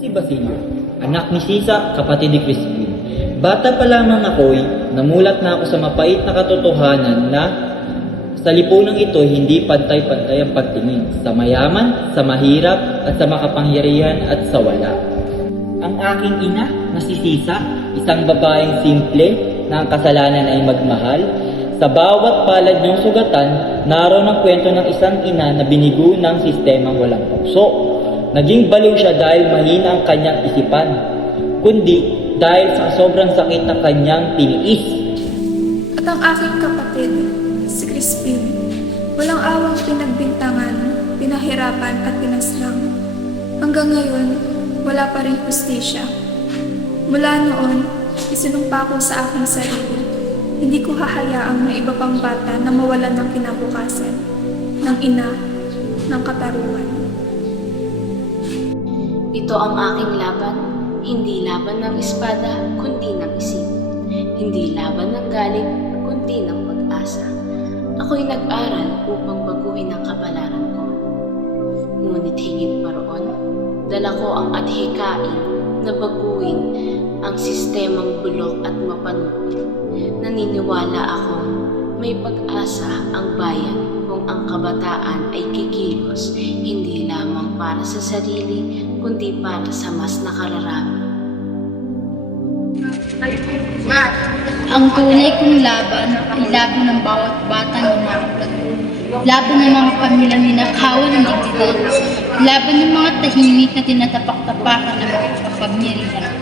si Basilio, anak ni Sisa, kapatid ni Crispin. Bata pa lamang ako'y namulat na ako sa mapait na katotohanan na sa lipunang ito hindi pantay-pantay ang pagtingin sa mayaman, sa mahirap, at sa makapangyarihan at sa wala. Ang aking ina na si Sisa, isang babaeng simple na ang kasalanan ay magmahal. Sa bawat palad niyang sugatan, naroon ang kwento ng isang ina na binigo ng sistemang walang puso. Naging baliw siya dahil mahina ang kanyang isipan, kundi dahil sa sobrang sakit na kanyang tiniis. At ang aking kapatid, si Crispin, walang awang pinagbintangan, pinahirapan at pinaslang. Hanggang ngayon, wala pa rin hustisya. Mula noon, isinumpa ko sa aking sarili. Hindi ko hahayaang may iba pang bata na mawalan ng kinabukasan, ng ina, ng katarungan. Ito ang aking laban, hindi laban ng espada, kundi ng isip. Hindi laban ng galit, kundi ng pag-asa. Ako'y nag-aral upang baguhin ang kapalaran ko. Ngunit higit pa roon, dala ko ang adhikain na baguhin ang sistemang bulok at mapanupil. Naniniwala akong may pag-asa ang bayan kung ang kabataan ay kikilos, hindi lamang para sa sarili, kundi para sa mas nakararami. Ang tunay kong laban ay laban ng bawat batang inakulat. Laban ng mga pamilyang ninakawan ng digdigan. Laban ng mga tahimik na tinatapak-tapakan ng mga kapangyarihan.